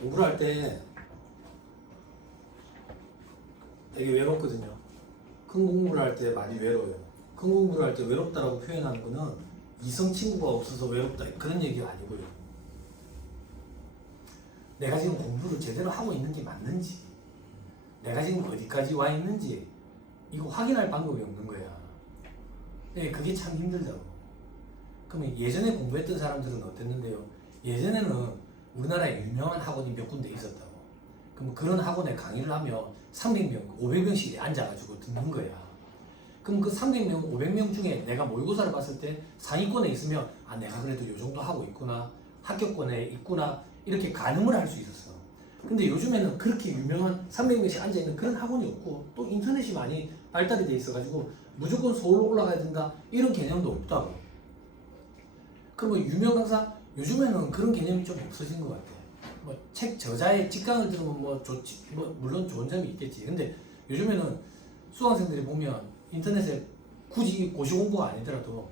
공부를 할 때 되게 외롭거든요. 큰 공부를 할 때 많이 외로워요. 큰 공부를 할 때 외롭다라고 표현하는 거는 이성 친구가 없어서 외롭다 그런 얘기가 아니고요. 내가 지금 공부를 제대로 하고 있는지 맞는지, 내가 지금 어디까지 와 있는지 이거 확인할 방법이 없는 거야. 네, 그게 참 힘들다고. 그러면 예전에 공부했던 사람들은 어땠는데요? 예전에는 우리나라에 유명한 학원이 몇 군데 있었다고. 그럼 그런 학원에 강의를 하면 300명, 500명씩 앉아가지고 듣는 거야. 그럼 그 300명, 500명 중에 내가 모의고사를 봤을 때 상위권에 있으면 아 내가 그래도 요 정도 하고 있구나, 합격권에 있구나 이렇게 가늠을 할 수 있었어. 근데 요즘에는 그렇게 유명한 300명씩 앉아있는 그런 학원이 없고 또 인터넷이 많이 발달이 돼 있어가지고 무조건 서울로 올라가야 된다 이런 개념도 없다고. 그러면 유명 강사 요즘에는 그런 개념이 좀 없어진 것 같아. 뭐 책 저자의 직강을 들으면 뭐 좋지, 뭐 물론 좋은 점이 있겠지. 근데 요즘에는 수강생들이 보면 인터넷에 굳이 고시 공부가 아니더라도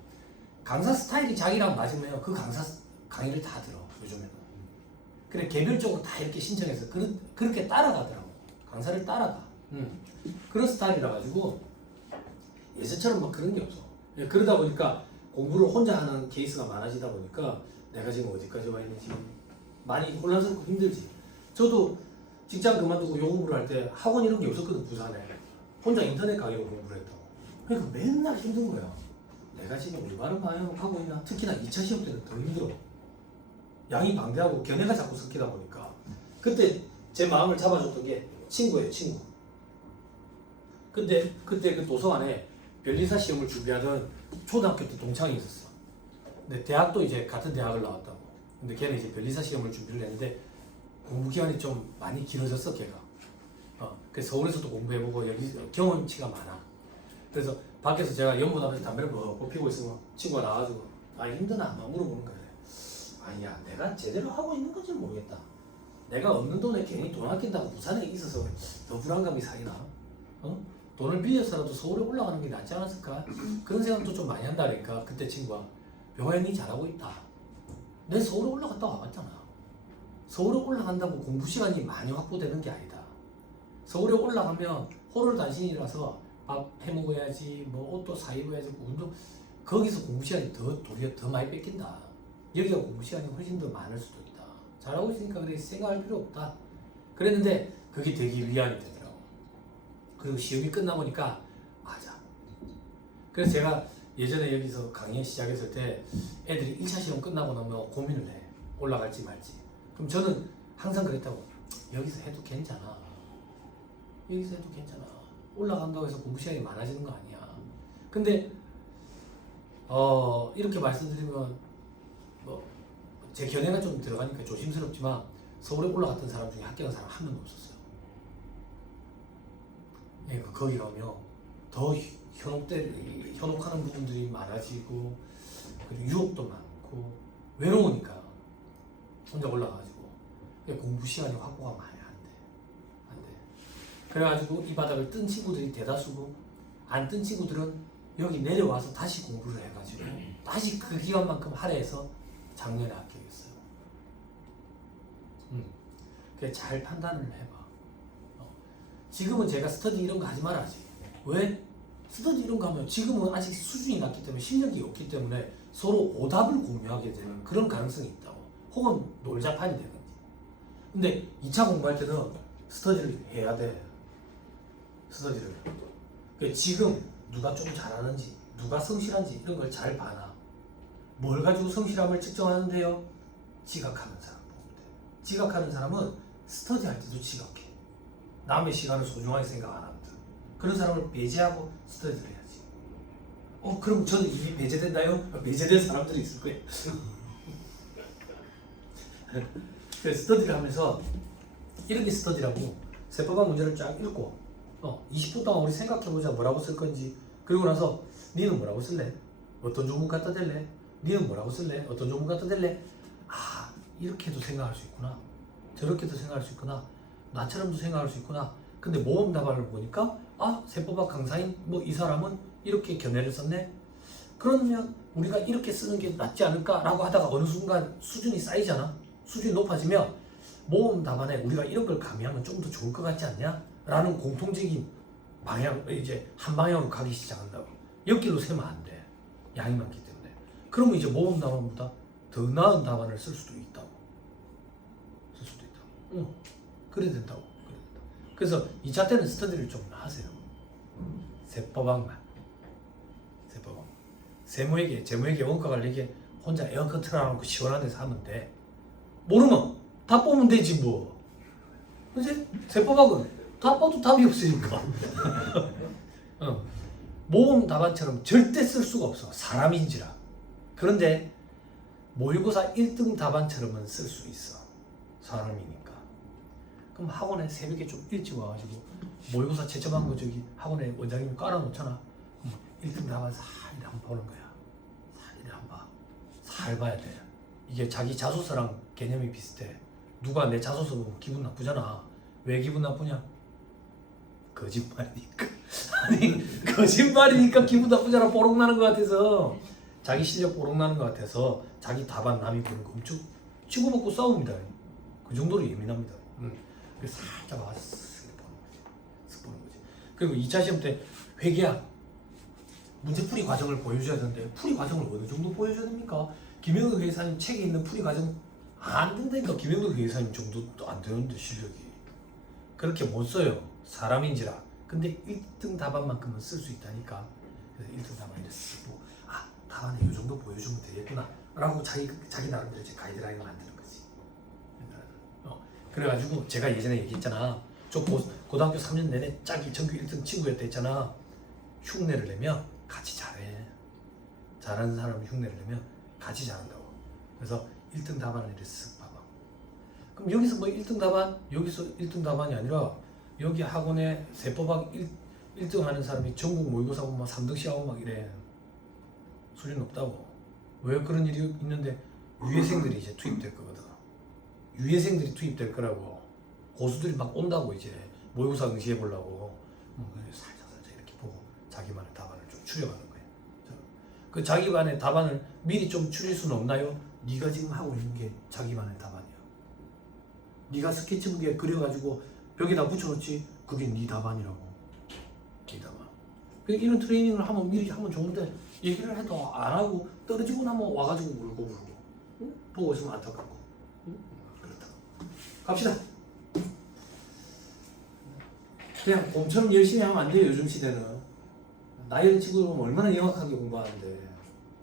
강사 스타일이 자기랑 맞으면 그 강사 강의를 다 들어 요즘에는. 그래 개별적으로 다 이렇게 신청해서 그렇게 따라가더라고. 강사를 따라가. 그런 스타일이라 가지고 예전처럼 막 그런 게 없어. 그러다 보니까 공부를 혼자 하는 케이스가 많아지다 보니까 내가 지금 어디까지 와 있는지 많이 혼란스럽고 힘들지. 저도 직장 그만두고 요 공부를 할 때 학원 이런 게 없었거든. 부산에 혼자 인터넷 강의로 공부를 했다고. 그러니까 맨날 힘든 거야. 내가 지금 올바른 방향으로 가고 있나. 특히나 2차 시험 때는 더 힘들어. 양이 방대하고 견해가 자꾸 섞이다 보니까. 그때 제 마음을 잡아줬던 게 친구예요. 친구. 근데 그때 그 도서관에 변리사 시험을 준비하던 초등학교 때 동창이 있었어. 근데 대학도 이제 같은 대학을 나왔다고. 근데 걔는 이제 변리사 시험을 준비를 했는데 공부 기간이 좀 많이 길어졌어 걔가. 그래서 서울에서도 공부해보고 여기 경험치가 많아. 그래서 밖에서 제가 연못 앞에서 담배를 피우고 있으면 친구가 나와가지고 아 힘드나? 막 물어보는 거야. 아니야 내가 제대로 하고 있는 건지 모르겠다. 내가 없는 돈에 괜히 돈 아낀다고 부산에 있어서 더 불안감이 사이나? 돈을 빌려서라도 서울에 올라가는 게 낫지 않았을까? 그런 생각도 좀 많이 한다니까. 그때 친구가 병원이 잘하고 있다. 내 서울에 올라갔다 와봤잖아. 서울에 올라간다고 공부 시간이 많이 확보되는 게 아니다. 서울에 올라가면 호를 단신이라서 밥 해먹어야지, 뭐 옷도 사 입어야지, 운동 거기서 공부 시간이 도리어 더 많이 뺏긴다. 여기가 공부 시간이 훨씬 더 많을 수도 있다. 잘하고 있으니까 그래 생각할 필요 없다. 그랬는데 그게 되게 위안이 되더라고. 그리고 시험이 끝나보니까 맞아. 그래서 제가 예전에 여기서 강의 시작했을 때 애들이 1차 시험 끝나고 나면 고민을 해. 올라갈지 말지. 그럼 저는 항상 그랬다고. 여기서 해도 괜찮아. 여기서 해도 괜찮아. 올라간다고 해서 공부 시간이 많아지는 거 아니야. 근데 이렇게 말씀드리면 뭐 제 견해가 좀 들어가니까 조심스럽지만 서울에 올라갔던 사람 중에 합격한 사람 한 명도 없었어요. 예, 거기 가면 더 현혹하는 부분들이 많아지고 그리고 유혹도 많고 외로우니까 혼자 올라가가지고 공부 시간이 확보가 많이 안 돼. 그래가지고 이 바닥을 뜬 친구들이 대다수고 안 뜬 친구들은 여기 내려와서 다시 공부를 해가지고 다시 그 기간만큼 할애해서 작년에 합격했어요. 그래 잘 판단을 해봐. 지금은 제가 스터디 이런 거 하지 말아야지. 왜? 스터디 이런 거 하면 지금은 아직 수준이 낮기 때문에 실력이 없기 때문에 서로 오답을 공유하게 되는 그런 가능성이 있다고. 혹은 놀자판이 되는지. 근데 2차 공부할 때는 스터디를 해야 돼. 스터디를. 그러니까 지금 누가 좀 잘하는지, 누가 성실한지 이런 걸 잘 봐놔. 뭘 가지고 성실함을 측정하는데요? 지각하는 사람 보면 돼. 지각하는 사람은 스터디 할 때도 지각해. 남의 시간을 소중하게 생각 안 합니다. 그런 사람을 배제하고 스터디를 해야지. 그럼 저는 이미 배제됐나요? 배제된 사람들이 있을 거예요. 그래서 스터디를 하면서 이렇게 스터디라고 세법학 문제를 쫙 읽고 20분 동안 우리 생각해보자. 뭐라고 쓸 건지. 그리고 나서 니는 뭐라고 쓸래? 어떤 조문 갖다 댈래? 니는 뭐라고 쓸래? 어떤 조문 갖다 댈래? 아 이렇게도 생각할 수 있구나. 저렇게도 생각할 수 있구나. 나처럼도 생각할 수 있구나. 근데 모범 답안을 보니까 세법학 강사인 뭐 이 사람은 이렇게 견해를 썼네. 그러면 우리가 이렇게 쓰는 게 낫지 않을까라고 하다가 어느 순간 수준이 쌓이잖아. 수준이 높아지면 모범 답안에 우리가 이런 걸 가미하면 좀 더 좋을 것 같지 않냐? 라는 공통적인 방향, 이제 한 방향으로 가기 시작한다고. 옆길로 세면 안 돼. 양이 많기 때문에. 그러면 이제 모범 답안보다 더 나은 답안을 쓸 수도 있다고. 쓸 수도 있다고. 응. 그래야 된다고. 그래서 2차 때는 스터디를 좀 하세요. 세법학만. 세법학. 재무회계, 원가 관리계 혼자 에어컨 틀어놓고 시원한 데서 하면 돼. 모르면 다 뽑으면 되지 뭐. 그치? 세법학은 다 뽑아도 답이 없으니까. 모범 답안처럼 절대 쓸 수가 없어. 사람인지라. 그런데 모의고사 1등 답안처럼은 쓸 수 있어. 사람이니까. 그럼 학원에 새벽에 좀 일찍 와가지고 모의고사 채점한 거 저기 학원에 원장님이 깔아놓잖아. 그럼 1등 답안 살이 한번 보는 거야. 살이 한번 봐. 살 봐야 돼. 이게 자기 자소서랑 개념이 비슷해. 누가 내 자소서 보면 기분 나쁘잖아. 왜 기분 나쁘냐? 거짓말이니까. 아니 거짓말이니까 기분 나쁘잖아. 뽀록 나는 것 같아서. 자기 실력 뽀록 나는 것 같아서 자기 답안 남이 보는 거 엄청 치고받고 싸웁니다. 그 정도로 예민합니다. 그래서 살짝 와서 쓱 보는 거지. 그리고 2차 시험 때 회계학 문제풀이 과정을 보여줘야 되는데 풀이 과정을 어느 정도 보여줘야 됩니까? 김영덕 회계사님 책에 있는 풀이 과정 안 된다니까. 김영덕 회계사님 정도도 안 되는데 실력이 그렇게 못 써요. 사람인지라. 근데 1등 답안만큼은 쓸 수 있다니까. 그래서 1등 답안을 쓰고 답안에 이 정도 보여주면 되겠구나 라고 자기 나름대로 이제 가이드라인을 만드는 거지. 그래가지고 제가 예전에 얘기했잖아. 저 고등학교 3년 내내 짝이 전교 1등 친구였다 했잖아. 흉내를 내면 같이 잘해. 잘하는 사람이 흉내를 내면 같이 잘한다고. 그래서 1등 답안을 이렇게 쓱 봐봐. 그럼 여기서 뭐 1등 답안? 여기서 1등 답안이 아니라 여기 학원에 세법학 1등 하는 사람이 전국 모의고사 보면 막 3등씩 하고 막 이래. 수준 높다고. 왜 그런 일이 있는데 유예생들이 이제 투입될 거거든. 유예생들이 투입될 거라고. 고수들이 막 온다고 이제 모의고사 응시해 보려고. 살짝 이렇게 보고 자기만의 답안을 좀 추려가는 거예요. 그 자기만의 답안을 미리 좀 추릴 수는 없나요? 네가 지금 하고 있는 게 자기만의 답안이야. 네가 스케치북에 그려가지고 벽에다 붙여놓지. 그게 네 답안이라고. 네 답안. 이런 트레이닝을 하면 미리 하면 좋은데 얘기를 해도 안 하고 떨어지고 나면 와가지고 울고 응? 보고 있으면 안타깝고. 응? 그렇다. 갑시다. 그냥 봄처럼 열심히 하면 안 돼요. 요즘 시대는. 나이를 치고 보면 얼마나 영악하게 공부하는데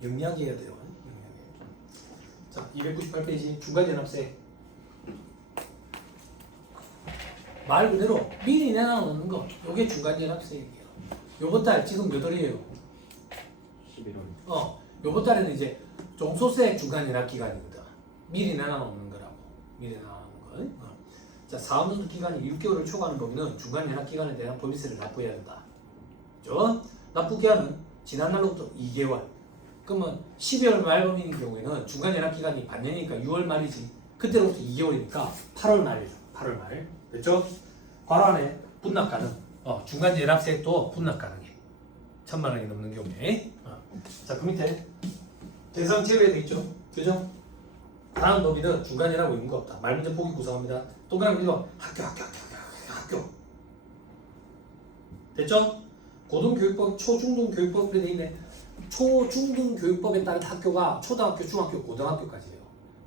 영리하게 해야 돼요. 영리하게. 자, 298페이지 중간연합세. 말 그대로 미리 내놔놓는 거. 요게 중간연합세예요. 요번 달 지금 몇 월이에요? 11월. 요번 달에는 이제 종소세 중간연합 기간입니다. 미리 내놔놓는 거라고. 미리 내놔놓는 거. 자, 사업연수 기간이 6개월을 초과하는 범위는 중간연합 기간에 대한 법인세를 납부해야 된다. 그죠? 납부 기한은 지난 날로부터 2개월. 그러면 12월 말 범위인 경우에는 중간연합 기간이 반년이니까 6월 말이지. 그때로부터 2개월이니까 8월 말이죠. 8월 말. 됐죠? 괄호 안에 분납 가능. 중간연합세도 분납 가능해. 1,000만 원이 넘는 경우에. 자, 그 밑에 대상 제외 되어 있죠. 그죠? 다음 범위는 중간연합 의무가 없다. 말문제 보기 구성합니다. 동그라미 그리고 학교. 됐죠? 고등교육법, 초중등교육법 이렇게 돼 있네. 초중등교육법에 따른 학교가 초등학교, 중학교, 고등학교까지예요.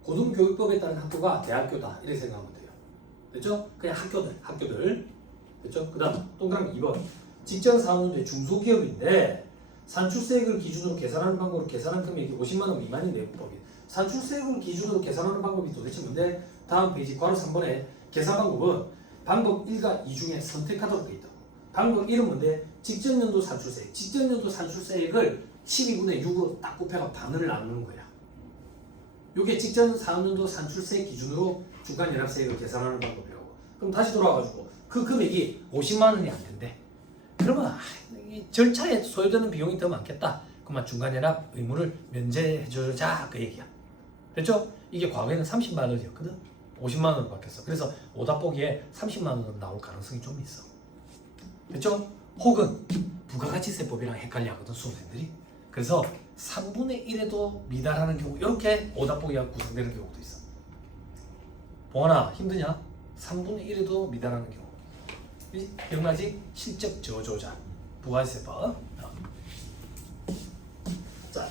고등교육법에 따른 학교가 대학교다. 이렇게 생각하면 돼요. 됐죠? 그냥 학교들. 됐죠? 그 다음 동그라미 2번. 직전사업운동의 중소기업인데 산출세액을 기준으로 계산하는 방법으로 계산한 금액이 50만 원 미만인 내용법이에요. 산출세액을 기준으로 계산하는 방법이 도대체 뭔데? 다음 페이지 괄호 3번에 계산 방법은 방법 1과 2 중에 선택하도록 되어 있다고. 방법 1은 뭔데? 직전연도 산출세액. 직전연도 산출세액을 12분의 6으로 딱 곱해가 반을 나누는 거야. 이게 직전 사업연도 산출세액 기준으로 중간연합세액을 계산하는 방법이라고. 그럼 다시 돌아와가지고 그 금액이 50만 원이 안 된대. 그러면 이 절차에 소요되는 비용이 더 많겠다. 그러면 중간연합 의무를 면제해주자 그 얘기야. 됐죠? 이게 과거에는 30만 원이었거든. 50만 원으로 바뀌었어. 그래서 오답 보기에 30만 원으로 나올 가능성이 좀 있어. 됐죠? 혹은 부가가치세법이랑 헷갈려 하거든 수험생들이. 그래서 3분의 1에도 미달하는 경우 이렇게 오답 보기가 구성되는 경우도 있어. 봉환아 힘드냐? 3분의 1에도 미달하는 경우. 기억나지? 실적 저조자. 부가세법. 자,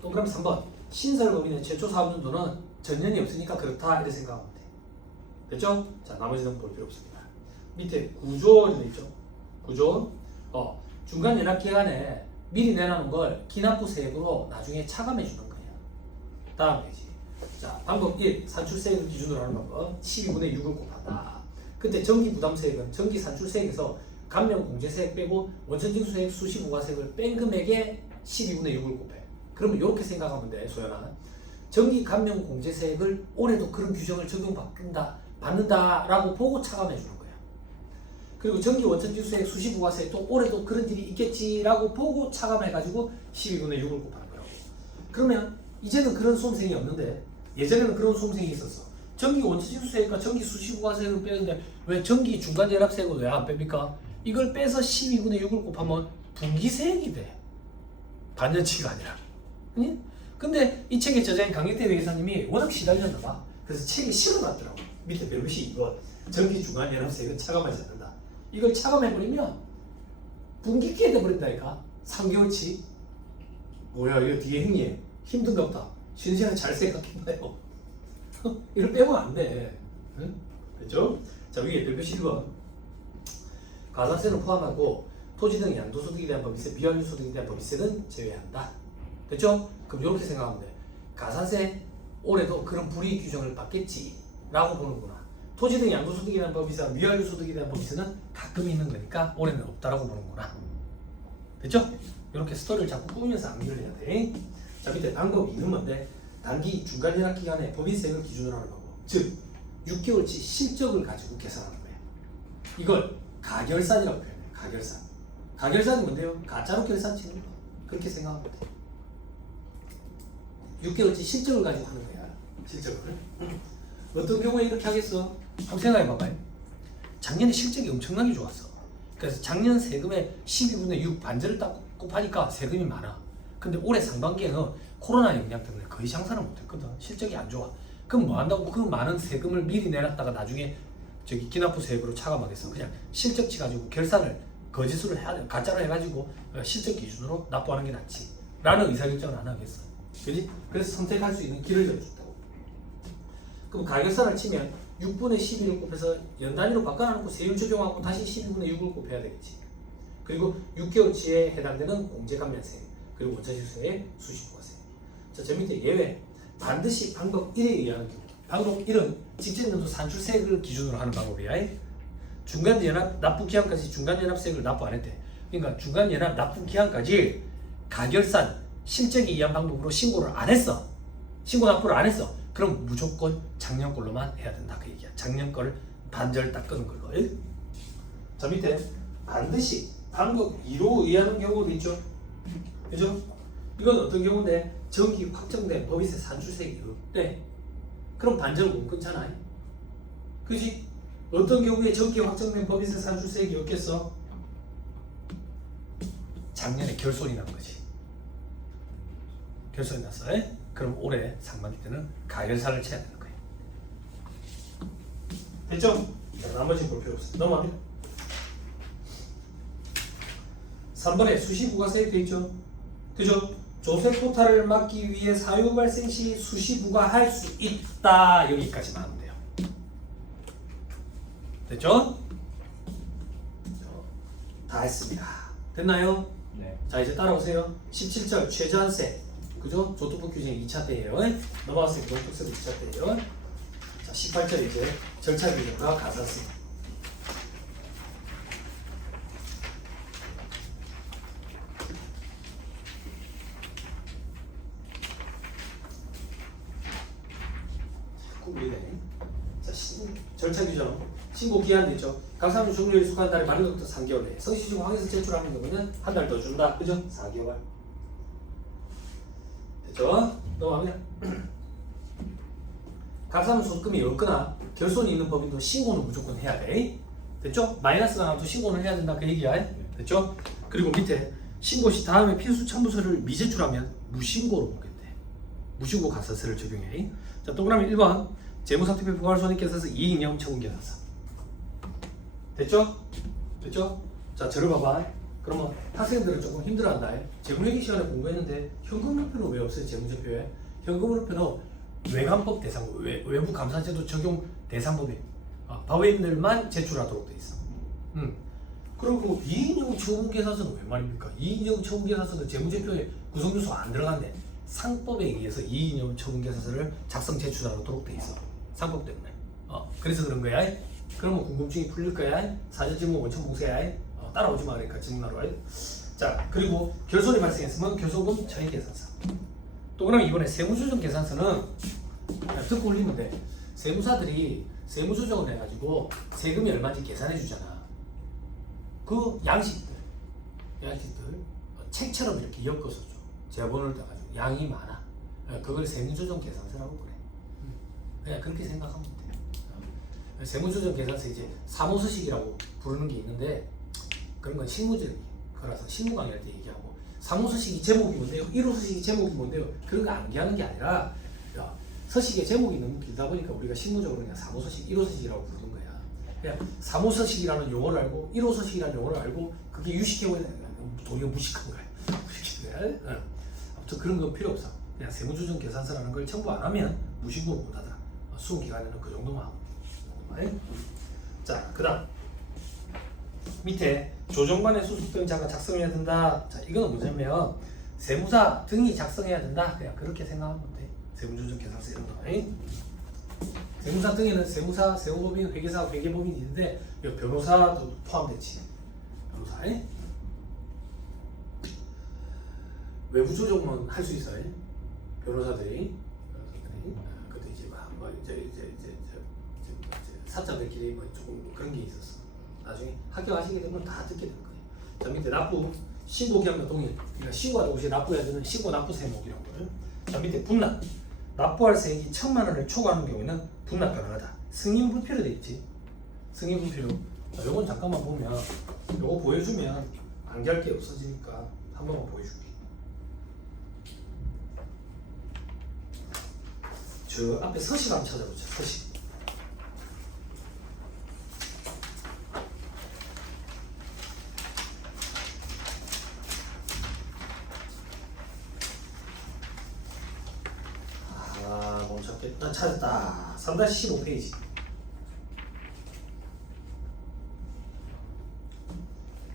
동그라미 3번. 신설법인의 최초 사업연도는 전년이 없으니까 그렇다 이렇게 생각하면 돼. 됐죠? 자, 나머지는 볼 필요 없습니다. 밑에 구조 되어 있죠? 구조. 중간 연합 기간에 미리 내놓은 걸 기납부 세액으로 나중에 차감해 주는 거야. 다음 페이지. 자, 방법 1. 산출세액을 기준으로 하는 방법. 12분의 6을 곱한다. 그때 전기부담세액은 전기산출세액에서 감면공제세액 빼고 원천징수세액 수시부가세액을 뺀 금액에 12분의 6을 곱해. 그러면 이렇게 생각하면 돼, 소연아. 전기감면공제세액을 올해도 그런 규정을 받는다라고 보고 차감해 주는 거야. 그리고 전기원천징수세액 수시부가세액도 올해도 그런 일이 있겠지라고 보고 차감해가지고 12분의 6을 곱하는 거라고. 그러면 이제는 그런 수험생이 없는데 예전에는 그런 수험생이 있었어. 전기원천징수세액과 전기수시부가세액을 빼는데 왜 전기중간연합세액을 왜 안 뺍니까? 이걸 빼서 12분의 6을 곱하면 분기세액이 돼. 반년치가 아니라. 응? 근데 이 책의 저자인 강경태 회계사님이 워낙 시달렸나 봐. 그래서 책에 실어놨더라고. 밑에 별빛이 이거 전기중간연합세액은 차감하지 않는다. 이걸 차감해버리면 분기기에 돼버린다니까. 3개월치. 뭐야 이거 뒤에 행님 힘든가 보다. 쉬는 시간에 잘 생각해봐요. 이걸 빼면 안 돼. 응? 됐죠? 자, 위에 별표시 1번. 가산세는 포함하고 토지 등 양도소득에 대한 법인세, 비환류소득에 대한 법인세는 제외한다. 됐죠? 그럼 이렇게 생각하면 돼. 가산세 올해도 그런 불이익 규정을 받겠지 라고 보는구나. 토지 등 양도소득에 대한 법인세와 미완료소득에 대한 법인세는 가끔 있는 거니까 올해는 없다라고 보는구나. 됐죠? 이렇게 스토리를 자꾸 꾸미면서 암기를 해야 돼. 자, 밑에 방법 2는 뭔데? 단기 중간연합 기간에 법인세액을 기준으로 하는 방법. 즉 6개월치 실적을 가지고 계산하는 거예요. 이걸 가결산이라고 표현해요. 가결산. 가결산이 뭔데요? 가짜로 결산 치는 거. 그렇게 생각하면 돼. 6개월치 실적을 가지고 하는 거야. 실적을. 어떤 경우에 이렇게 하겠어? 한번 생각해 봐봐요. 작년에 실적이 엄청나게 좋았어. 그래서 작년 세금의 12분의 6 반절을 딱 곱하니까 세금이 많아. 근데 올해 상반기에는 코로나 영향 때문에 거의 장사를 못했거든. 실적이 안 좋아. 그럼 뭐 한다고 그 많은 세금을 미리 내놨다가 나중에 저기 기납부 세액으로 차감하겠어. 그냥 실적치 가지고 결산을 거짓으로 해야 돼. 가짜로 해가지고 실적 기준으로 납부하는 게 낫지. 라는 의사결정을 안 하겠어. 그지? 그래서 선택할 수 있는 길을 열어준다고. 그럼 가결산을 치면 6분의 11을 곱해서 연단위로 바꿔놓고 세율 적용하고 다시 12분의 6을 곱해야 되겠지. 그리고 6개월치에 해당되는 공제감면세, 그리고 원천징수세액, 수시부가세. 자, 저 밑에 예외. 반드시 방법 1에 의하는 경우. 방법 1은 직전연도 산출세액을 기준으로 하는 방법이야. 중간연합 납부기한까지 중간연합세액을 납부 안 했대. 그러니까 중간연합 납부기한까지 가결산, 실적에 의한 방법으로 신고를 안 했어. 신고 납부를 안 했어. 그럼 무조건 작년 걸로만 해야 된다. 그 얘기야. 작년 거를 반절 닦는 걸로. 자, 밑에 반드시 방법 2로 의하는 경우도 있죠. 그죠? 이건 어떤 경우인데 정기 확정된 법인세 산출세액이 없대. 그럼 반절 못 끊잖아. 그지? 어떤 경우에 정기 확정된 법인세 산출세액이 없겠어? 작년에 결손이 난 거지. 결손이 났어. 그럼 올해 상반기 때는 가결산을 쳐야 되는 거예요. 됐죠? 자, 나머지는 볼 필요 없어. 넘어갑니다. 3번에 수시부가세액 돼 있죠? 그죠? 조세 토탈을 막기 위해 사유 발생 시 수시부가할 수 있다. 여기까지만 하면 돼요. 됐죠? 다 했습니다. 됐나요? 네. 자, 이제 따라오세요. 17절 최저한세. 그죠? 조투부 규정 2차 때예요. 넘어갔으니까 농특세도 2차 때예요. 자, 18절 이제 절차 규정과 가산세. 자, 절차 규정. 신고 기한 있죠. 강사무 종료일 속한 달에 만료부터 3개월 내에 성시 중 항에서 제출하는 경우는 한 달 더 준다. 그죠? 4개월. 됐죠? 넘어갑니다. 감사무 소득금이 없거나 결손이 있는 법인도 신고는 무조건 해야 돼. 됐죠? 마이너스가 나와도 신고는 해야 된다. 그 얘기야. 됐죠? 그리고 밑에 신고 시 다음에 필수 첨부서를 미제출하면 무신고로 보겠대. 무시고 가산세를 적용해. 자, 동그라미 1번 재무상태표 부가가치손익계산서 이익잉여금 처분계산서. 됐죠? 됐죠? 자, 저를 봐봐. 그러면 학생들은 조금 힘들어한다. 재무회계 시간에 공부했는데 현금흐름표는 왜 없어요? 재무제표에 현금흐름표는 외관법 대상법, 외부 감사제도 적용 대상법에 바위인들만 제출하도록 돼 있어. 그럼 그 이익잉여금 처분계산서는 왜 말입니까? 이익잉여금 처분계산서는 재무제표에 구성요소 안 들어간대. 상법에 의해서 이익잉여금 처분계산서를 작성 제출하도록 돼 있어. 상법 때문에. 그래서 그런 거야. 그러면 궁금증이 풀릴 거야. 사전 질문 원천 봉쇄야. 따라오지 마. 그러니까 질문하러 와요. 자, 그리고 결손이 발생했으면 결손금 차익계산서. 또 그럼 이번에 세무조정 계산서는 듣고 올리면 돼. 세무사들이 세무조정을 해가지고 세금이 얼마인지 계산해 주잖아. 그 양식들 책처럼 이렇게 엮어서 줘. 제본을 떠가지고 양이 많아. 그걸 세무조정 계산서라고 그래. 그냥 그렇게 생각하면 돼. 세무조정 계산서 이제 사무서식이라고 부르는 게 있는데 그런 건 실무적인 거라서 실무 강의할 때 얘기하고 사무서식이 제목이 뭔데요? 1호서식이 제목이 뭔데요? 그런 거 암기하는 게 아니라 서식의 제목이 너무 길다 보니까 우리가 실무적으로 그냥 사무서식 1호서식이라고 부르는 거야. 그냥 사무서식이라는 용어를 알고 1호서식이라는 용어를 알고 그게 유식해보면 도리어 무식한 거야. 아무튼 그런 건 필요 없어. 그냥 세무조정 계산서라는 걸 첨부 안 하면 무식으로 못하더라. 수능 기간에는 그 정도만 하고. 자, 그 다음 밑에 조정관의 수습 자가 작성해야 된다. 자, 이거는 뭐냐면 세무사 등이 작성해야 된다. 그냥 그렇게 생각하면 돼. 세무조정 계산서 이런 거. 세무사 등에는 세무사, 세무법인, 회계사, 회계법인이 있는데 변호사도 포함됐지. 변호사. 외부 조정은 할 수 있어요. 변호사들이. 그것도 이제 사자들끼리 조금 그런 게 있었어. 나중에 합격하시게 되면 다 듣게 될 거예요. 자, 밑에 납부, 신고기한과 동일. 그러니까 신고하다 동시에 납부해야 되는 신고 납부 세목이라는 거예요. 자, 밑에 분납. 납부할 세액이 1,000만 원을 초과하는 경우에는 분납 가능하다. 승인 불필요 돼 있지. 승인 불필요. 자, 요건 잠깐만 보면 요거 보여주면 암기할 게 없어지니까 한 번만 보여줄게. 저 앞에 서식 한번 찾아보자. 서식. 못 찾겠다. 찾았다. 3-15페이지.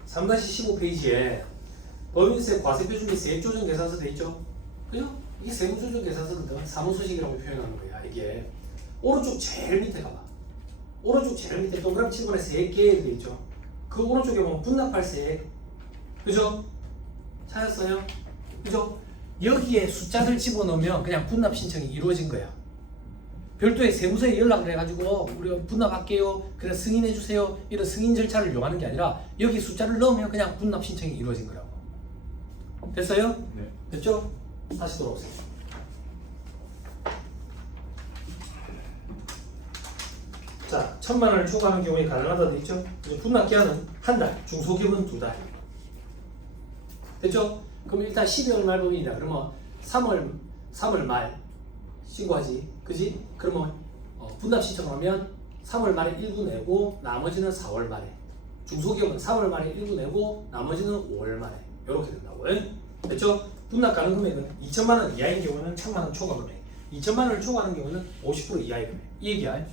3-15페이지에 법인세, 과세표준비, 세액조정 계산서 돼 있죠? 그죠? 이게 세무조정 계산서거든. 사무소식이라고 표현하는 거야. 이게 오른쪽 제일 밑에 가봐. 오른쪽 제일 밑에 동그라미 7번에 세액계획 돼 있죠? 그 오른쪽에 보면 분납할 세액. 그죠? 찾았어요? 그죠? 여기에 숫자를 집어넣으면 그냥 분납 신청이 이루어진 거야. 별도의 세무서에 연락을 해가지고 우리가 분납할게요. 그래 승인해 주세요. 이런 승인 절차를 요구하는 게 아니라 여기 숫자를 넣으면 그냥 분납 신청이 이루어진 거라고. 됐어요? 네. 됐죠? 다시 돌아오세요. 자, 1,000만 원을 초과하는 경우에 가능하다 돼 있죠? 분납 기한은 한 달, 중소기업은 2달. 됐죠? 그럼 일단 12월 말 법인이다. 그러면 3월 말 신고하지. 그지? 그러면 분납 신청하면 3월 말에 1부 내고 나머지는 4월 말에. 중소기업은 3월 말에 1부 내고 나머지는 5월 말에. 이렇게 된다고. 됐죠? 분납 가능 금액은 2천만 원 이하인 경우는 1,000만 원 초과 금액. 2천만 원을 초과하는 경우는 50% 이하의 금액. 이 얘기야.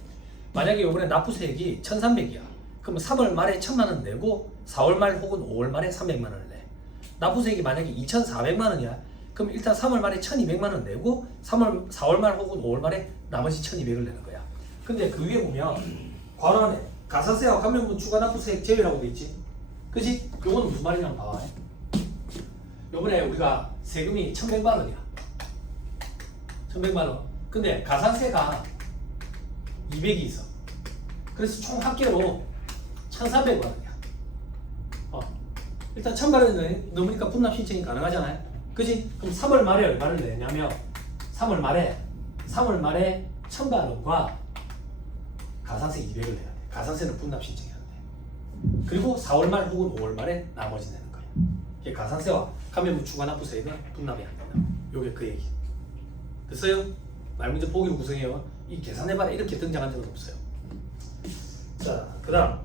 만약에 이번에 납부세액이 1,300이야. 그러면 3월 말에 1,000만 원 내고 4월 말 혹은 5월 말에 300만 원을 내. 납부세액이 만약에 2,400만 원이야. 그럼 일단 3월 말에 1,200만 원 내고 4월 말 혹은 5월 말에 나머지 1,200을 내는 거야. 근데 그 위에 보면 괄호 안에 가산세와 감면분 추가 납부세액 제외라고 돼 있지. 그지? 요건 무슨 말이냐면 봐봐. 요번에 우리가 세금이 1,100만 원이야. 1,100만 원. 근데 가산세가 200이 있어. 그래서 총 합계로 1,300만 원이야. 일단 1,000만 원이 넘으니까 분납 신청이 가능하잖아요. 그지? 그럼 3월 말에 얼마를 내냐면 3월 말에 1,000만 원과 가산세 200을 내야 돼. 가산세는 분납 신청해야 돼. 그리고 4월 말 혹은 5월 말에 나머지 내는 거야. 이게 가산세와 감면부 추가 납부세액은 분납이 안 된다. 요게 그 얘기. 됐어요? 말문제 보기로 구성해요. 이 계산해봐라 이렇게 등장한 적은 없어요. 자, 그 다음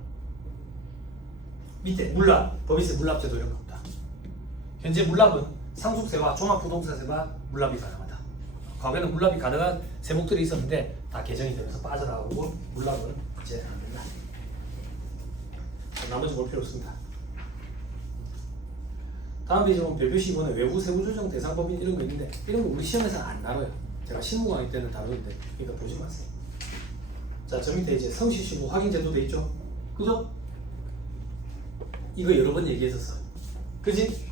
밑에 물납, 법인세 물납제도 이런 거 없다. 현재 물납은 상속세와 종합부동산세와 물납이 가능하다. 과거에는 물납이 가능한 세목들이 있었는데 다 개정이 되면서 빠져나가고 물납은 이제 안 된다. 나머지 볼 필요 없습니다. 다음 페이지 보면 별표 15는 외부 세부조정 대상 법인 이런 거 있는데 이런 거 우리 시험에서는 안 다뤄요. 제가 실무 강의 때는 다루는데 그러니까 보지 마세요. 자, 저 밑에 이제 성실시고 확인 제도 돼 있죠? 그죠? 이거 여러 번 얘기했었어요. 그지?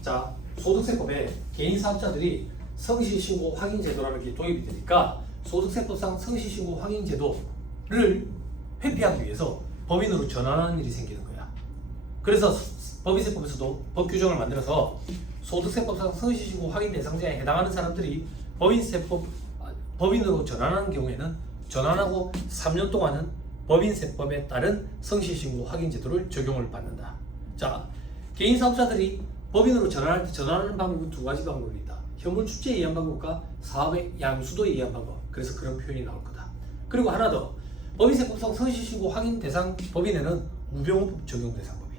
자, 소득세법에 개인 사업자들이 성실신고 확인 제도라는 게 도입이 되니까 소득세법상 성실신고 확인 제도를 회피하기 위해서 법인으로 전환하는 일이 생기는 거야. 그래서 법인세법에서도 법 규정을 만들어서 소득세법상 성실신고 확인 대상자에 해당하는 사람들이 법인으로 전환하는 경우에는 전환하고 3년 동안은 법인세법에 따른 성실신고 확인 제도를 적용을 받는다. 자, 개인 사업자들이 법인으로 전환할 때 전환하는 방법은 두 가지 방법이 있다. 현물 출제에 의한 방법과 사업의 양수도에 의한 방법. 그래서 그런 표현이 나올 거다. 그리고 하나 더. 법인세법상 성실신고 확인 대상 법인에는 우병우법 적용 대상 법인.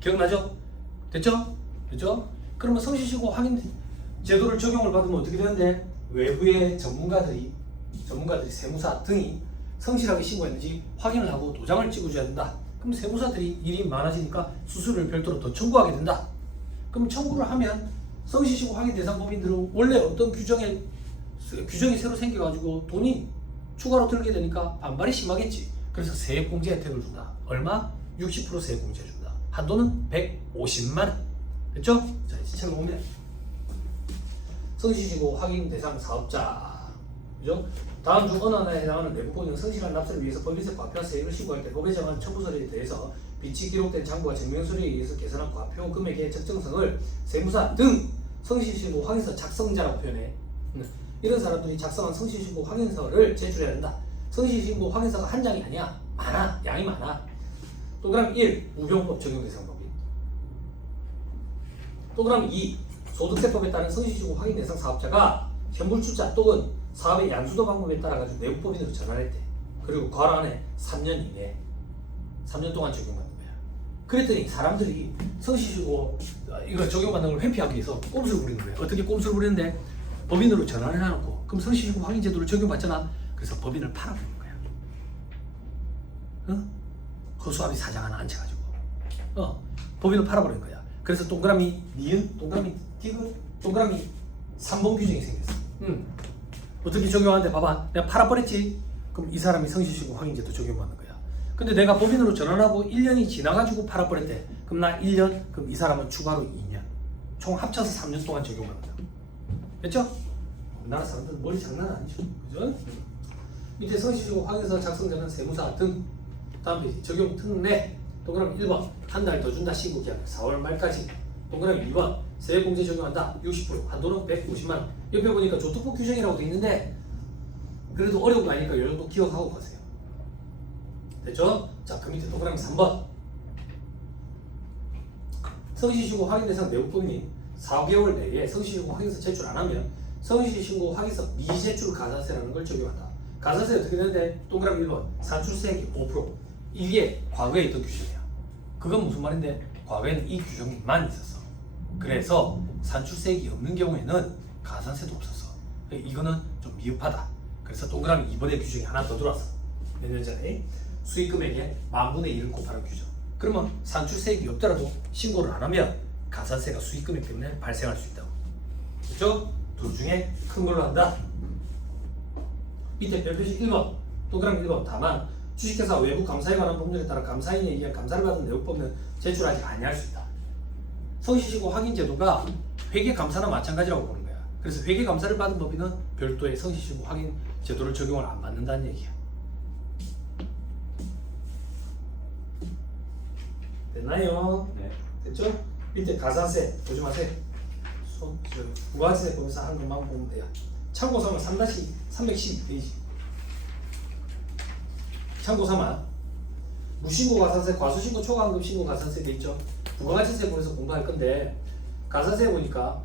기억나죠? 됐죠? 됐죠? 그러면 성실신고 확인 제도를 적용을 받으면 어떻게 되는데 외부의 전문가들이 세무사 등이 성실하게 신고했는지 확인을 하고 도장을 찍어줘야 된다. 그럼 세무사들이 일이 많아지니까 수수료를 별도로 더 청구하게 된다. 그럼 청구를 하면 성실신고 확인 대상 법인들은 원래 어떤 규정이 새로 생겨가지고 돈이 추가로 들게 되니까 반발이 심하겠지. 그래서 세액공제 혜택을 준다. 얼마? 60% 세액공제 준다. 한도는 150만 원. 됐죠? 자, 이제 책을 보면 성실신고 확인 대상 사업자, 그죠? 다음 중 어느 하나에 해당하는 내부법인은 성실한 납세를 위해서 법인세 과표와 세액을 신고할 때 법에 정한 첨부서류에 대해서 비치 기록된 장부와 증명서류에 의해서 계산한 과표 금액의 적정성을 세무사 등 성실신고 확인서 작성자라고 표현해. 이런 사람들이 작성한 성실신고 확인서를 제출해야 된다. 성실신고 확인서가 한 장이 아니야. 많아. 양이 많아. 동그라미 1. 우병우법 적용 대상 법인. 동그라미 2. 소득세법에 따른 성실신고 확인 대상 사업자가 현물출자 또는 사업의 양수도 방법에 따라 가지고 내부법인으로 전환했대. 그리고 과로 안에 3년 이내 3년 동안 적용받는 거야. 그랬더니 사람들이 성실신고 이거 적용받는 걸 회피하기 위해서 꼼수를 부리는 거야. 어떻게 꼼수를 부리는데 법인으로 전환을 해놓고 그럼 성실신고 확인 제도를 적용받잖아. 그래서 법인을 팔아버리는 거야. 어? 허수아비 사장 하나 앉혀가지고 법인을 팔아버리는 거야. 그래서 동그라미 니은, 동그라미 디귿, 동그라미 3번 규정이 생겼어. 어떻게 적용하는데 봐봐. 내가 팔아버렸지? 그럼 이 사람이 성실신고 확인제도 적용받는 거야. 근데 내가 법인으로 전환하고 1년이 지나가지고 팔아버렸대. 그럼 나 1년, 그럼 이 사람은 추가로 2년. 총 합쳐서 3년 동안 적용받는다. 됐죠? 우리나라 사람들 머리 장난 아니죠. 그죠? 밑에 성실신고 확인서 작성자는 세무사 등. 다음 페이지 적용 특례. 동그라미 1번 한 달 더 준다 신고기한 4월 말까지. 동그라미 2번 세액공제 적용한다 60% 한도는 150만 원. 옆에 보니까 조특법 규정이라고 돼 있는데 그래도 어려운 거 아니니까 이 정도 기억하고 가세요. 됐죠? 자, 그 밑에 동그라미 3번 성실신고 확인 대상 내부법인이 4개월 내에 성실신고 확인서 제출 안 하면 성실신고 확인서 미제출 가산세라는 걸 적용한다. 가산세 어떻게 되는데 동그라미 1번 산출세액이 5%. 이게 과거에 있던 규정이야. 그건 무슨 말인데 과거에는 이 규정만 있었어. 그래서 산출세액이 없는 경우에는 가산세도 없었어. 이거는 좀 미흡하다. 그래서 동그라미 2번의 규정이 하나 더 들어왔어. 몇 년 전에 수익금액의 10,000분의 1을 곱하는 규정. 그러면 산출세액이 없더라도 신고를 안 하면 가산세가 수익금액 때문에 발생할 수 있다고. 그렇죠? 둘 중에 큰 걸로 한다. 밑에 별표시 1번 동그라미 1번 다만 주식회사 외부 감사에 관한 법률에 따라 감사인에 의한 감사를 받은 내부법은 제출하지 아니할 수 있다. 성실신고 확인 제도가 회계 감사나 마찬가지라고 보는 거야. 그래서 회계 감사를 받은 법인은 별도의 성실신고 확인 제도를 적용을 안 받는다는 얘기야. 됐나요? 네. 됐죠? 밑에 가산세 보지 마세요. 부가세 보면서 하는 것만 보면 돼요. 참고사항은 3-312페이지. 참고삼아 무신고 가산세, 과소신고, 초과환급 신고 가산세 돼 있죠. 부가가치세 보면서 공부할 건데 가산세 보니까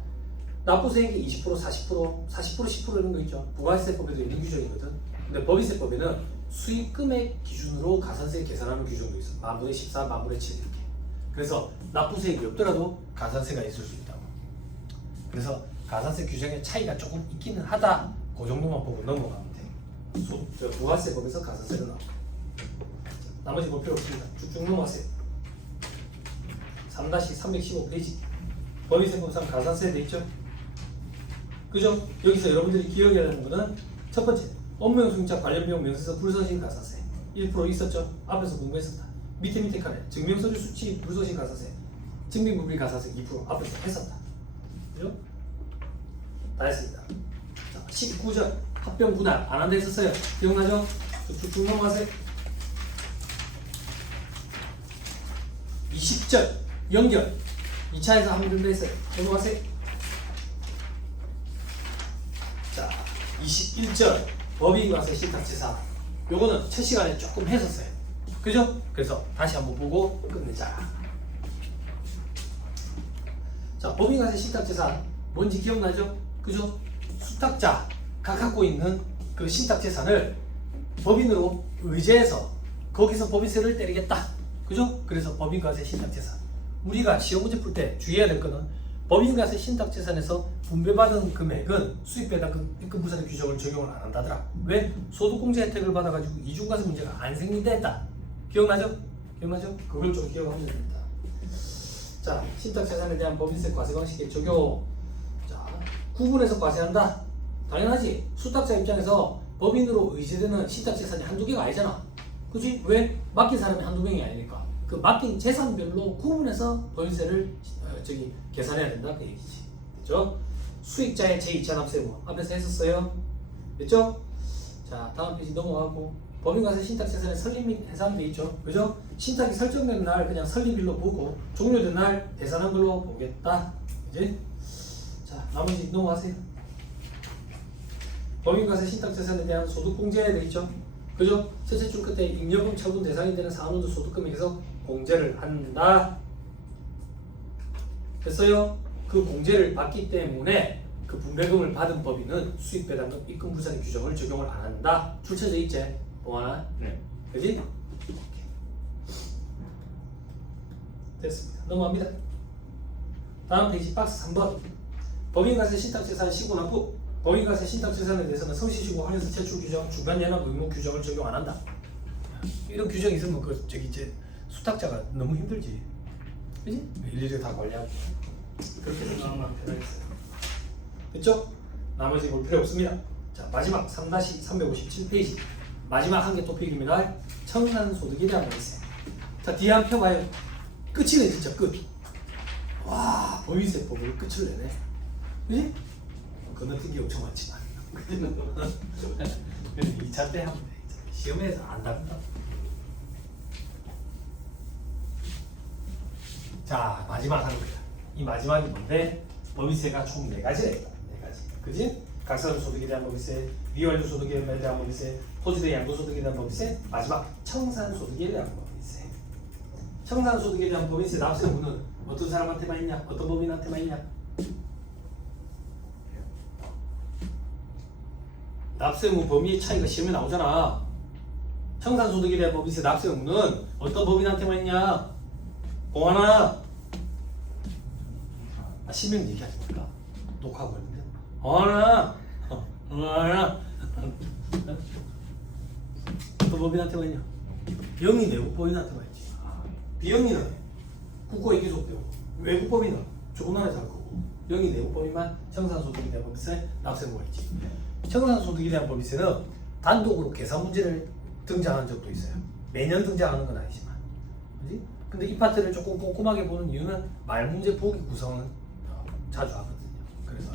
납부수익이 20%, 40%, 10% 이런 거 있죠. 부가세법에도 있는 규정이거든. 근데 법인세법에는 수익 금액 기준으로 가산세 계산하는 규정도 있어. 만분의 14, 만분의 7 이렇게. 그래서 납부수익이 없더라도 가산세가 있을 수 있다고. 그래서 가산세 규정의 차이가 조금 있기는 하다. 그 정도만 보고 넘어가면 돼. 부가세법에서 가산세가 나와. 나머지 볼 필요 없습니다. 쭉쭉 넘어가세요. 3-315페이지. 법인세법상 가산세 돼 있죠? 그죠? 여기서 여러분들이 기억해야 하는 거는 첫 번째, 업무용 승차 관련 비용 명세서 불서신 가산세 1% 있었죠? 앞에서 공부했었다. 밑에 칸에 증명서류 수취 불서신 가산세, 증빙부비 가산세 2% 앞에서 했었다. 그죠? 다 했습니다. 자, 19절 합병 분할 안 한다 했었어요. 기억나죠? 쭉쭉 넘어가세요. 20절 연결 2차에서 한번 준비했어요. 넘어가세요. 자, 21절 법인과세 신탁재산 요거는 첫 시간에 조금 했었어요. 그죠? 그래서 다시 한번 보고 끝내자. 자, 법인과세 신탁재산 뭔지 기억나죠? 그죠? 수탁자가 갖고 있는 그 신탁재산을 법인으로 의제해서 거기서 법인세를 때리겠다. 그죠? 그래서 법인과세 신탁재산. 우리가 시험 문제 풀 때 주의해야 될 거는 법인과세 신탁재산에서 분배받은 금액은 수익배당 입금부산 규정을 적용을 안 한다더라. 왜? 소득공제 혜택을 받아가지고 이중과세 문제가 안 생긴다 했다. 기억나죠? 기억나죠? 그걸 좀 기억하면 됩니다. 자, 신탁재산에 대한 법인세 과세 방식의 적용. 자, 구분해서 과세한다. 당연하지. 수탁자 입장에서 법인으로 의제되는 신탁재산이 한두 개가 아니잖아. 그치? 왜? 맡긴 사람이 한두 명이 아니니까. 그 맡긴 재산별로 구분해서 법인세를 계산해야 된다 그 얘기지. 됐죠? 수익자의 제2차 납세부 앞에서 했었어요. 됐죠? 자, 다음 페이지 넘어가고 법인과세 신탁재산의 설립 및 해산돼 있죠. 그죠? 신탁이 설정된 날 그냥 설립일로 보고 종료된 날 계산한 걸로 보겠다. 그지? 자, 나머지 넘어가세요. 법인과세 신탁재산에 대한 소득공제에 돼 있죠. 그죠? 세제 중 끝에 잉여금 처분 대상이 되는 상환원도 소득금액에서 공제를 한다. 됐어요? 그 공제를 받기 때문에 그 분배금을 받은 법인은 수익배당금 입금부산의 규정을 적용을 안 한다. 출처져 있지? 동아나? 네. 그지? 됐습니다. 넘어갑니다. 다음 페이지 박스 3번. 법인과세 신탁재산 시고납부. 법인과세 신탁재산에 대해서는 성실시고 확인서 제출 규정, 중간연합 의무 규정을 적용 안 한다. 이런 규정이 있으면 이제 수탁자가 너무 힘들지. 그지? 일일이 다 관리하고. 그렇게 생각하면 편하겠어요. 됐죠? 나머지 볼 필요 없습니다. 자, 마지막 3-357페이지. 마지막 한 개 토픽입니다. 청산소득에 대한 법인세. 자, 뒤에 한 표 봐요. 끝이네, 진짜 끝. 와, 법인세법을 끝을 내네. 그지? 건너뛴 게 엄청 많지만. 근데 2차 때 하면 돼. 시험에서 안 답니다. 자, 마지막 하는 거야. 이 마지막이 뭔데? 법인세가 총 4가지가 있다. 4가지. 그지? 각설소득에 대한 법인세, 미완료소득에 대한 법인세, 토지대 양도소득에 대한 법인세, 마지막 청산소득에 대한 법인세. 청산소득에 대한 법인세 납세 의무는 어떤 사람한테만 있냐? 어떤 법인한테만 있냐? 납세 의무 범위의 차이가 시험에 나오잖아. 청산소득에 대한 법인세 납세 의무는 어떤 법인한테만 있냐? 공하나. 실명 얘기하지 말까? 녹화하고 있는데. 공하나. 어떤 법인한테만 있냐? 영리 내국 법인한테만 있지. 비영리는 국고에 기속되고 외국 법인은 좋은 나라에서 할 거고 영리 내국 법인만 청산소득에 대한 법인세 납세 의무가 있지. 청산소득에 대한 법인세는 단독으로 계산 문제를 등장하는 적도 있어요. 매년 등장하는 건 아니지만. 그지? 근데 이 파트를 조금 꼼꼼하게 보는 이유는 말 문제 보기 구성은 자주 하거든요. 그래서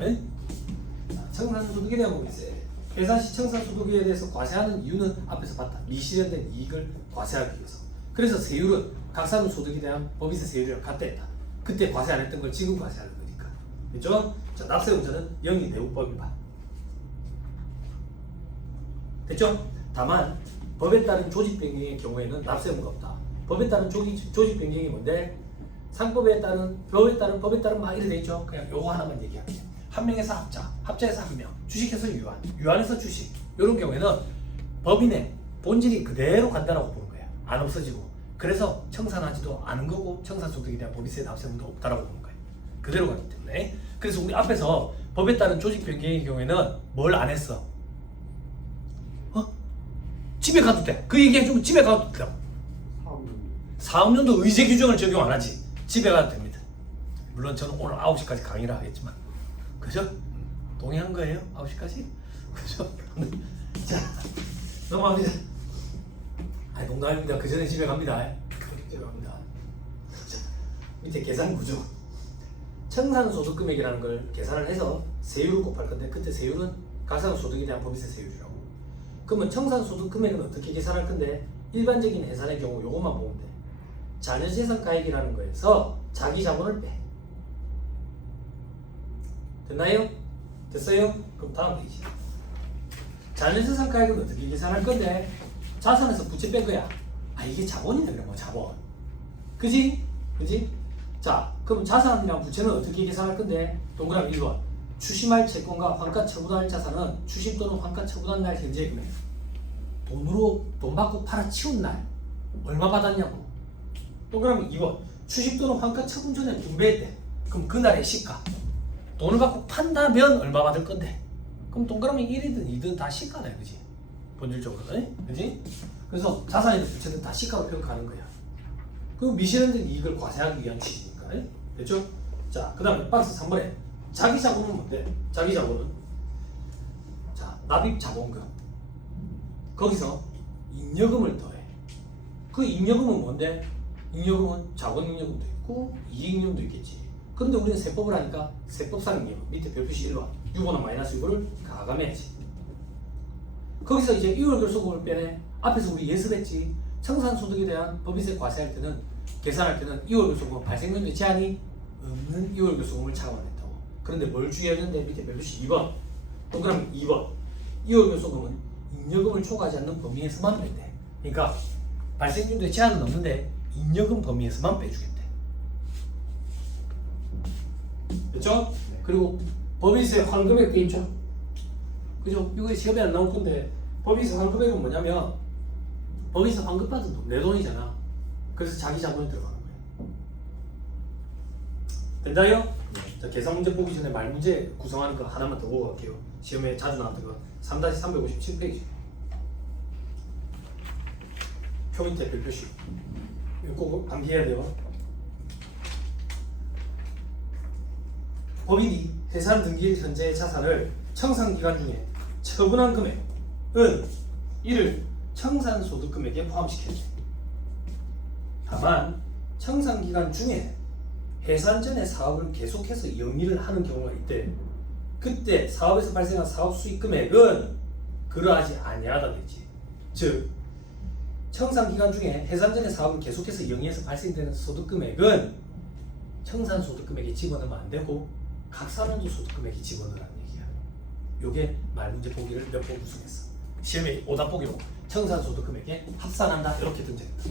청산소득에 대한 법인세. 계산 시 청산소득에 대해서 과세하는 이유는 앞에서 봤다. 미실현된 이익을 과세하기 위해서. 그래서 세율은 각산후 소득에 대한 법인세 세율이랑 같다 했다. 그때 과세 안 했던 걸 지금 과세하는 거니까. 그렇죠? 자, 납세 문제는 영리 내국법인만. 됐죠? 다만 법에 따른 조직 변경의 경우에는 납세 의무가 없다. 법에 따른 조직 변경이 뭔데? 상법에 따른 법에 따른 막 이렇게 돼 있죠. 그냥 요거 하나만 얘기할게요. 한 명에서 합자, 합자에서 한 명, 주식해서 유한, 유한해서 주식. 이런 경우에는 법인의 본질이 그대로 간다라고 보는 거예요. 안 없어지고. 그래서 청산하지도 않은 거고 청산소득에 대한 법인세 납세분도 없다라고 보는 거예요. 그대로 가기 때문에. 그래서 우리 앞에서 법에 따른 조직 변경의 경우에는 뭘 안 했어? 집에 가도 돼. 그 얘기해주면 집에 가도 돼. 사업연도 의제 규정을 적용 안 하지. 집에 가도 됩니다. 물론 저는 오늘 9시까지 강의를 하겠지만, 그죠? 동의한 거예요? 9시까지? 그죠? 자, 넘어갑니다. 농담입니다. 그 전에 집에 갑니다. 집에 갑니다. 자, 밑에 계산 구조. 청산소득금액이라는 걸 계산을 해서 세율을 곱할 건데, 그때 세율은 가상소득에 대한 법인세 세율이라고. 그러면 청산소득금액은 어떻게 계산할 건데, 일반적인 계산의 경우 요것만 보면 돼. 자녀재산가액이라는 거에서 자기 자본을 빼. 됐나요? 됐어요? 그럼 다음 페이지. 자녀재산가액은 어떻게 계산할 건데, 자산에서 부채 뺀 거야. 이게 자본이네. 그래, 뭐 자본. 그지? 그지? 자, 그럼 자산이랑 부채는 어떻게 계산할 건데, 동그라미 1번. 추심할 채권과 환가 처분할 자산은 추심 또는 환가 처분한 날 현재 금액. 돈 받고 팔아 치운 날 얼마 받았냐고. 동그라미 2번. 추심 또는 환가 처분 전에 분배했대. 그럼 그날의 시가. 돈을 받고 판다면 얼마 받을 건데. 그럼 동그라미 1이든 2든 다 시가네, 그지? 본질적으로, 그지? 그래서 자산이든 부채든 다 시가로 평가하는 거야. 그리고 미실현된 이익을 과세하기 위한 취지니까, 됐죠? 자, 그 다음에 박스 3번에 자기 자본은 뭔데? 자기 자본은 자, 납입 자본금. 거기서 잉여금을 더해. 그 잉여금은 뭔데? 잉여금은 자본 잉여금도 있고 이익 잉여금도 있겠지. 그런데 우리는 세법을 하니까 세법상 잉여금 밑에 별표시 1번 6원은 마이너스 6을 가감해야지. 거기서 이제 이월결소금을 빼내. 앞에서 우리 예습했지. 청산소득에 대한 법인세 과세할 때는 계산할 때는 이월결소금은 발생연도에 제한이 없는 이월결소금을 차감한다고. 그런데 뭘 주의하는데 밑에 별표시 2번 동그라미 2번 이월결소금은 잉여금을 초과하지 않는 범위에서만 뺀대. 그러니까 발생연도에 제한은 없는데 잉여금 범위에서만 빼주겠대. 됐죠? 네. 그리고 법인세 환급액 돼 있죠? 그죠? 이거 시험에 안 나올 건데 법인세 환급액은 뭐냐면 법인세 환급받은 돈, 내 돈이잖아. 그래서 자기 자본에 들어가는 거야. 된다요? 네. 자, 계산 문제 보기 전에 말 문제 구성하는 거 하나만 더 보고 갈게요. 시험에 자주 나왔던 거 3-357페이지. 표 밑에 별표시. 이거 꼭 암기해야 돼요. 법인이 회사 등기일 현재의 자산을 청산기간 중에 처분한 금액은 이를 청산소득금액에 포함시켜야 돼. 다만 청산기간 중에 해산 전에 사업을 계속해서 영위를 하는 경우가 있대. 그때 사업에서 발생한 사업 수익 금액은 그러하지 아니하다 되지. 즉 청산기간 중에 해산 전에 사업을 계속해서 영위해서 발생되는 소득금액은 청산소득금액에 집어넣으면 안 되고 각산연도 소득금액에 집어넣으라는 얘기야. 요게 말문제 보기를 몇 번 구성했어. 시험에 오답 보기로 청산소득금액에 합산한다 이렇게 던져있다.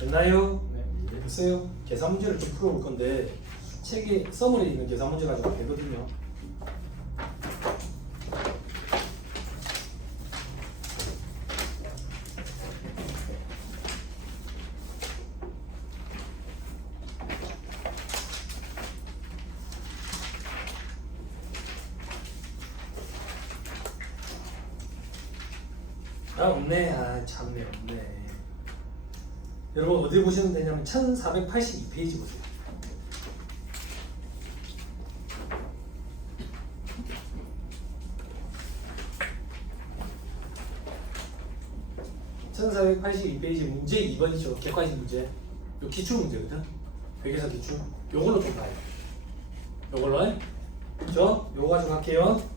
됐나요? 네. 됐어요? 계산 문제를 좀 풀어볼 건데 책에 서머리에 있는 계산 문제 가지고 되거든요. 없네. 참네, 없네. 여러분 어디 보시면 되냐면 1482페이지 보세요. (1482페이지) 문제 2번이죠. 객관식 문제. 요 기출 문제거든. 회계사 기출. 요걸로 좀 봐요. 요걸로. 요거 가지고 갈게요.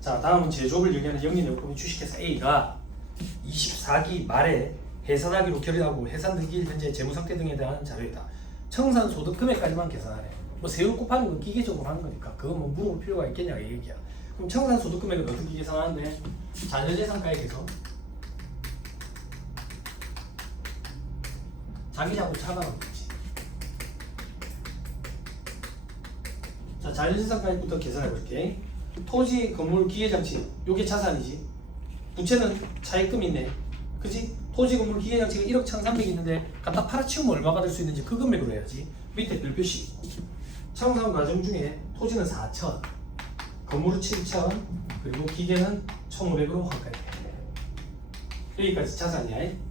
자, 다음은 제조업을 영위하는 영리내역금이 주식회사 A가 24기 말에 해산하기로 결의하고 해산 등기일 현재 재무상태 등에 대한 자료이다. 청산소득 금액까지만 계산하래. 뭐 세율 곱하는 건 기계적으로 하는 거니까 그거 뭐 물어볼 필요가 있겠냐 이 얘기야. 그럼 청산소득 금액은 어떻게 계산하는데? 자녀재산가액에서 자기 자본 차감하면 되지. 자, 자연재산가액부터 계산해 볼게. 토지, 건물, 기계장치 요게 자산이지. 부채는 차입금이네. 그지? 토지, 건물, 기계장치가 1억 1,300이 있는데 갖다 팔아치우면 얼마 받을 수 있는지 그 금액으로 해야지. 밑에 별표시. 청산 과정 중에 토지는 4천, 건물은 7천, 그리고 기계는 1,500으로 환가해. 여기까지 자산이야.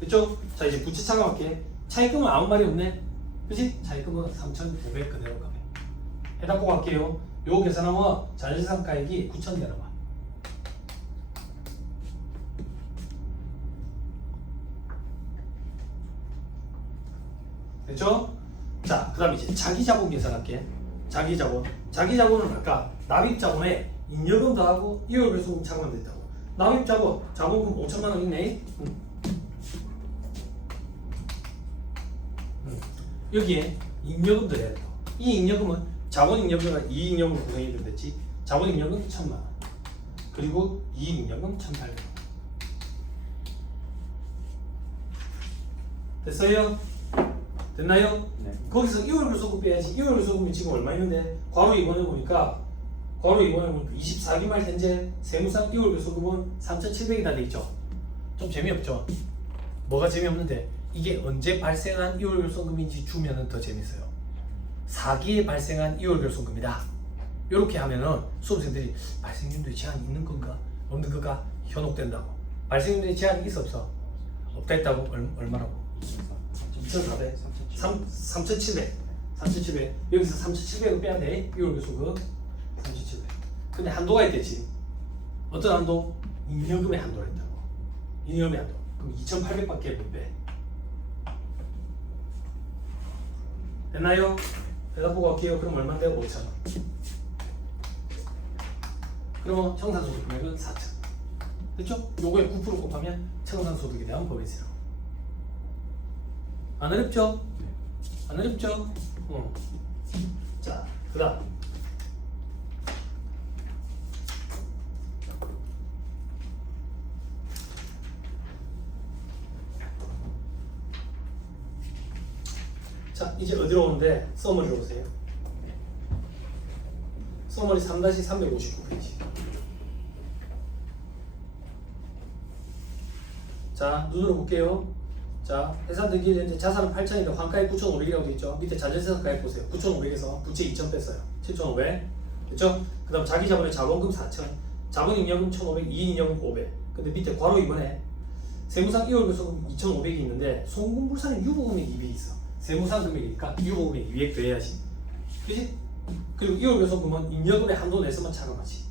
그쵸? 자, 이제 부채 차감할게. 차입금은 아무 말이 없네. 그치? 차입금은 3,900 그대로 가면. 해답 보고 갈게요. 요 계산하면 자연재산가액이 9천 내려와. 됐죠? 자, 그 다음에 이제 자기자본 계산할게. 자기자본. 자기자본은 뭘까? 납입자본에 인여금 더하고 이월배수금 차감됐다고. 납입자본, 자본금 5천만 원 있네. 여기에 인여금 더해야 돼. 이 인여금은 자본잉여금과 이익잉여금으로 구성이 됐지. 자본잉여금 1,000만 원. 그리고 이익잉여금 1,800만 원. 됐어요? 됐나요? 네. 거기서 이월교소금 빼야지. 이월교소금이 지금 얼마 있는데 괄호 2번에 보니까 24기 말 현재 세무상 이월교소금은 3,700이나 돼 있죠. 좀 재미없죠? 뭐가 재미없는데 이게 언제 발생한 이월교소금인지 주면은 더 재밌어요. 4기에 발생한 이월결손금이다. 이렇게 하면은 수험생들이 발생연도에 제한이 있는 건가? 없는 건가? 현혹된다고. 발생연도에 제한이 있어 없어? 없다 했다고? 얼마라고? 2,400? 3,700. 3,700. 여기서 3,700을 빼야 돼. 이월결손금 3,700. 근데 한도가 있겠지. 어떤 한도? 잉여금의 한도를 했다고. 잉여금의 한도. 그럼 2,800밖에 못 빼. 됐나요? 대답 보고 갈게요. 그럼 얼마인데요? 5,000원. 그러면 청산소득 금액은 4,000원. 됐죠? 요거에 9% 곱하면 청산소득에 대한 법이세요. 안 어렵죠? 안 어렵죠? 자, 그 다음 자, 이제 어디로 오는데 서머리로 오세요. 서머리 3-359페이지. 자, 눈으로 볼게요. 자, 해산 등기 현재 자산은 8,000인데 환가액 9,500이라고 되어 있죠. 밑에 자연재산가액 보세요. 9,500에서 부채 2,000 뺐어요. 7,500. 됐죠? 그 다음 자기 자본에 자본금 4,000, 자본잉여금 1,500, 이익잉여금 500. 근데 밑에 괄호 2번에 세무상 이월교소금 2,500이 있는데 송금불산에 유보금액 200이 있어. 세무상 금액이니까 유보금액 200 더해야지. 그치? 그리고 이월교소금은 잉여금의 한도 내에서만 차감하지.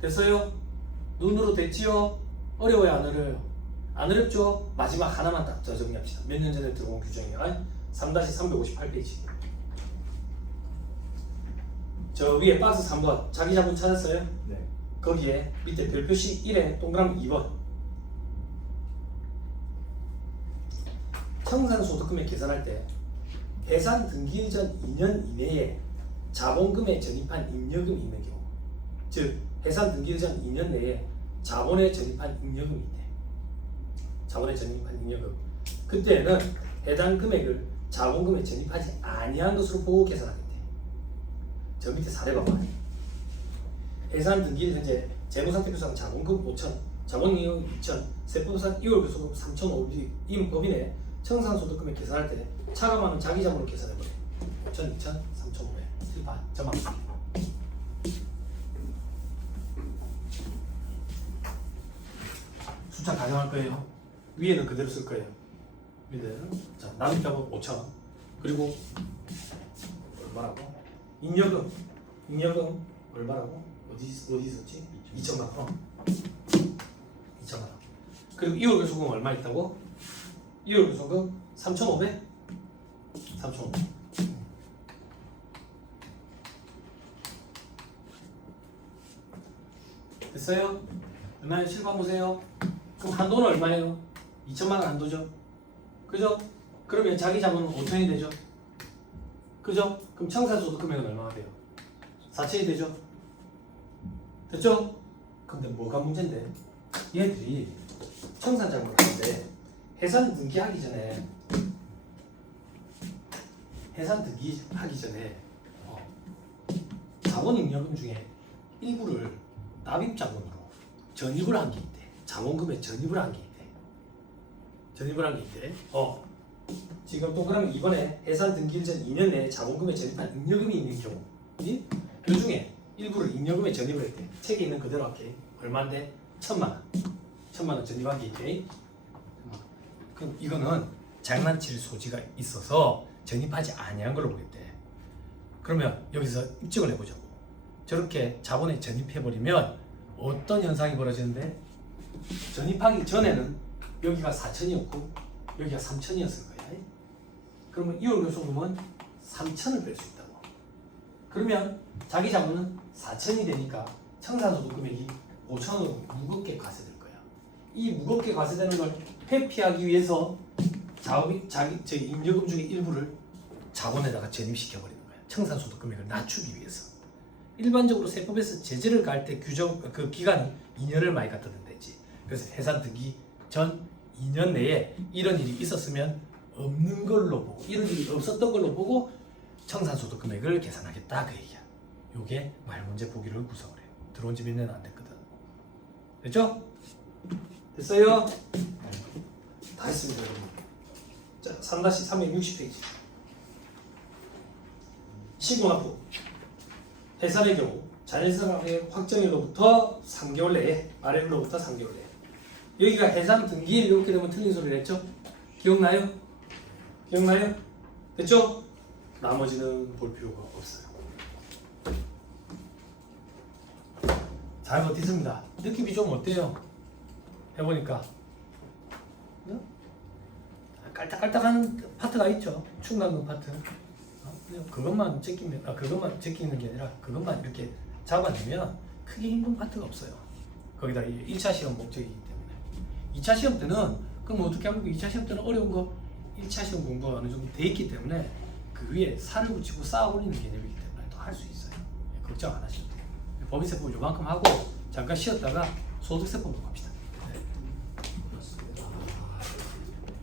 됐어요? 눈으로 됐지요? 어려워요? 안 어려워요? 안 어렵죠? 마지막 하나만 딱 정리합시다. 몇 년 전에 들어온 규정이야. 3-358페이지. 저 위에 박스 3번 자기 자본 찾았어요? 네. 거기에 밑에 별표시 1에 동그라미 2번 청산소득금액 계산할 때 해산 등기 전 2년 이내에 자본금에 적립한 잉여금이 있는 경우, 즉 해산 등기 전 2년 내에 자본에 적립한 잉여금이 있대. 자본에 적립한 잉여금. 그때는 해당 금액을 자본금에 적립하지 아니한 것으로 보고 계산하겠대. 저 밑에 사례 봐봐. 해산 등기일 현재 재무상태표상 자본금 5,000, 자본잉여금 2,000, 세부도산 이월교소금 3,500인 법인의 청산소득금액 계산할 때 차감하는 자기자본을 계산해보래. 5,000, 2,000, 3,500. 실판 점합니다. 숫자 가정할 거예요. 위에는 그대로 쓸 거예요. 위에는 자 납입자본 5,000원. 그리고 얼마라고? 잉여금 얼마라고? 어디 있었지? 2천만 원. 2천만 원. 그리고 이월교소금 얼마 있다고? 이월교소금 3,500? 3,500. 됐어요? 얼마예요? 실판 보세요. 그럼 한도는 얼마예요? 2천만 원 한도죠. 그죠? 그러면 자기 자본은 5천이 되죠. 그죠? 그럼 청산소득 금액은 얼마가 돼요? 4천이 되죠. 됐죠? 근데 뭐가 문제인데 얘들이 청산자금을 하는데 해산 등기하기 전에 자본잉여금 중에 일부를 납입자본으로 전입을 한 게 있대. 자본금에 전입을 한 게 있대. 지금 또 그러면 이번에 해산 등기일 전 2년 내에 자본금에 전입한 잉여금이 있는 경우, 그 중에 일부를 잉여금에 전입을 했대. 책에 있는 그대로 할게. 얼마인데? 1,000만 원 전입한 게 있대. 그럼 이거는 장난칠 소지가 있어서 전입하지 아니한 걸로 보겠대. 그러면 여기서 입증을 해보자고. 저렇게 자본에 전입해버리면 어떤 현상이 벌어지는데, 전입하기 전에는 여기가 4천이었고 여기가 3천이었을 거야. 그러면 이월교속금은 3천을 뺄 수 있다고. 그러면 자기 자본은 4천이 되니까 청산소득 금액이 5천으로 무겁게 과세될 거야. 이 무겁게 과세되는 걸 회피하기 위해서 잉여금 중에 일부를 자본에다가 전입시켜 버리는 거야. 청산소득 금액을 낮추기 위해서. 일반적으로 세법에서 제재를 가할 때 그 기간은 2년을 많이 갖다 댄다지. 그래서 해산 등기 전 2년 내에 이런 일이 있었으면 없는 걸로 보고, 이런 일이 없었던 걸로 보고 청산소득 금액을 계산하겠다, 그 얘기야. 요게 말문제 보기를 구성을 해요. 들어온 지 몇 년 안 됐거든. 됐죠? 됐어요? 다 했습니다, 여러분. 자, 3-360페이지. 시공납부 해산의 경우 자연사의 확정일로부터 3개월 내에, RM으로부터 3개월 내에. 여기가 해산 등기일 이렇게 되면 틀린 소리를 했죠? 기억나요? 됐죠? 나머지는 볼 필요가 없어요. 잘 버티습니다. 느낌이 좀 어때요? 해보니까 깔딱깔딱한 파트가 있죠. 충당금 파트. 그것만 제끼는 게 아니라 그것만 이렇게 잡아내면 크게 힘든 파트가 없어요. 거기다 1차 시험 목적이기 때문에. 2차 시험 때는 그럼 어떻게 하면 2차 시험 때는 어려운 거 1차 시험 공부가 어느 정도 돼 있기 때문에 그 위에 살을 붙이고 쌓아 올리는 개념이기 때문에 또 할 수 있어요. 걱정 안 하셔도 돼요. 법인세법 요만큼 하고 잠깐 쉬었다가 소득세법으로 갑시다.